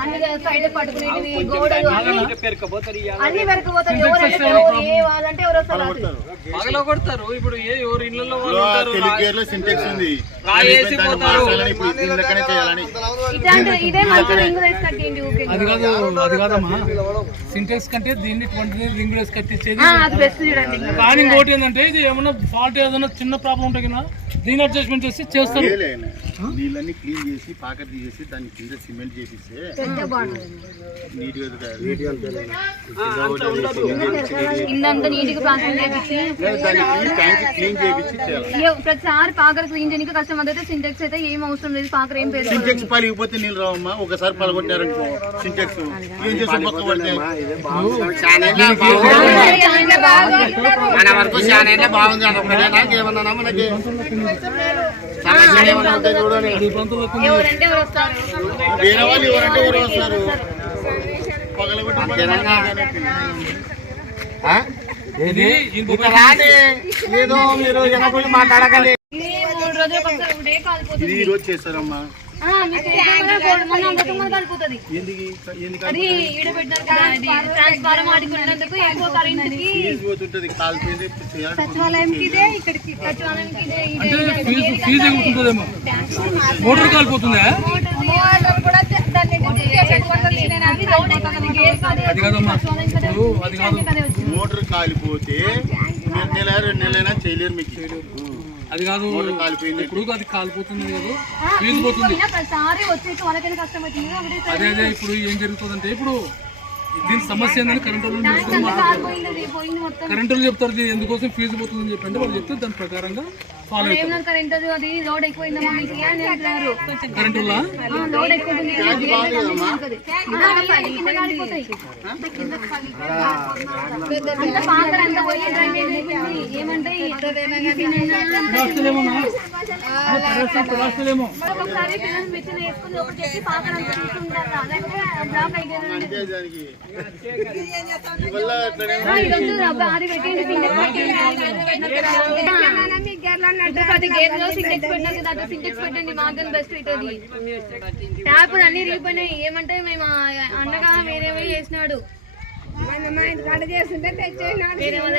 అన్ని సైడ్ పట్టుకునేవి గోడలు అన్ని పెరకపోతారు ఎవరైతే వాళ్ళంటే ఎవరు. పగల కొడతారు ఇప్పుడు ఏ ఎవరు ఇళ్ళల్లో వాళ్ళు ఉంటారు? సింటెక్స్ ఉంది. రాయేసి దాన్ని పోతారు. మార్చాలని ఇప్పుడు దీని లెక్కనే చేయాలని. ఇట్లాంటి ఇదే మంచి రింగ్ వేసి కట్టేయండి ఊకే. అది కాదు అది కాదమ్మా. సింటెక్స్ కంటే దీన్ని ట్వంటీ రింగ్ వేసి కట్టించేది ఆ, అది బెస్ట్ చూడండి. కానీ ఇంకోటి ఏంటంటే ఇది ఏమన్నా ఫాల్ట్ ఏదైనా చిన్న ప్రాబ్లం ఉంటే కదా దీని అడ్జస్ట్మెంట్ చేసి చేస్తారు. ఏలే, నీళ్ళన్నీ క్లీన్ చేసి పాకెట్ తీసేసి దాన్ని కింద సిమెంట్ చేపిస్తే పెద్ద బాగుంటుంది. నీట్గా తయారు. ఇందంతా నీటికి ప్రాంతం ఏ- ప్రతిసారి పాకర క్లీన్ చేయడానికి కష్టం అయితే సింటెక్స్ అయితే ఏం అవసరం లేదు పాకర ఏం పేరు సింటెక్స్ పలిగిపోతే నీళ్ళు రావమ్మా. ఒకసారి పలగొట్టారనుకో సింటెక్స్. ఏం చేస్తాం పక్క పడితే మన వరకు చాలా ఏళ్ళే బాగుంది ఏమన్నా మనకి ఎవరంటే ఎవరు వస్తారు? వేరే వాళ్ళు ఎవరంటే ఎవరు వస్తారు? పగలగొట్టి ఏదో మీరు జనకులు మాట్లాడకండి ఇది మూడు రోజులకు ఒకసారి ఒకటే కాలిపోతుంది ఇది ఈ రోజు చేస్తారమ్మా ఆ, మీకు తెలిసిన కదా, గోడ- మొన్న మొత్తం మీద కాలిపోతుంది ఎందుకు ఎందుకు అది ఈడబెట్టినారు కదా అది ట్రాన్స్ఫారం ఆడుకున్నందుకు ఎక్కువ కరెంట్కి ఫీజు పోతుంటది కాలిపోయింది చేయాలి సచివాలయంకి ఇదే ఇదే ఇదే కూడా దాన్ని అది రోడ్ ఎక్కుతుంది, గేర్ కాదు. అది కాదమ్మా సచివాలయం కదా ఇప్పుడు అది కాదు వచ్చింది, అదే వచ్చింది. మోటార్ కాలిపోతే నెల నెల రెండు నెలలైనా చేయలేరు మీకు. అది కాదు. మోటార్ కాలిపోయింది. ఇప్పుడు అది కాలిపోతుంది కదా. ఆ, ఫీజు పోతుంది. అయినా ప్రతిసారి వచ్చేసి వాళ్ళకైనా కష్టం అవుతుంది ఒకటేసారి అదే అదే ఇప్పుడు ఏం జరుగుతుందంటే ఇప్పుడు దీని సమస్య ఏందని కరెంట్ కరెంట్ వాళ్ళు చెప్తారు ఎందుకోసం ఫీజు పోతుందని చెప్పండి వాళ్ళు చెప్తే దాని ప్రకారంగా ఫాలో అవుతారు కరెంట్ అది లోడ్ కరెంట్ ఎక్కువ. ఏమంటే ఒక్కొక్కసారి పిల్లలు మెచ్చిన వేసుకుని ఒకటి చెప్పి తీసుకుంటారు. పెట్టండి మాకు బెస్ట్ అవుతుంది ట్యాప్ అన్ని రీపోయినాయి ఏమంటే మేము అన్నగా వేరే పోయి చేసినాడు చేస్తుంటే వాళ్ళ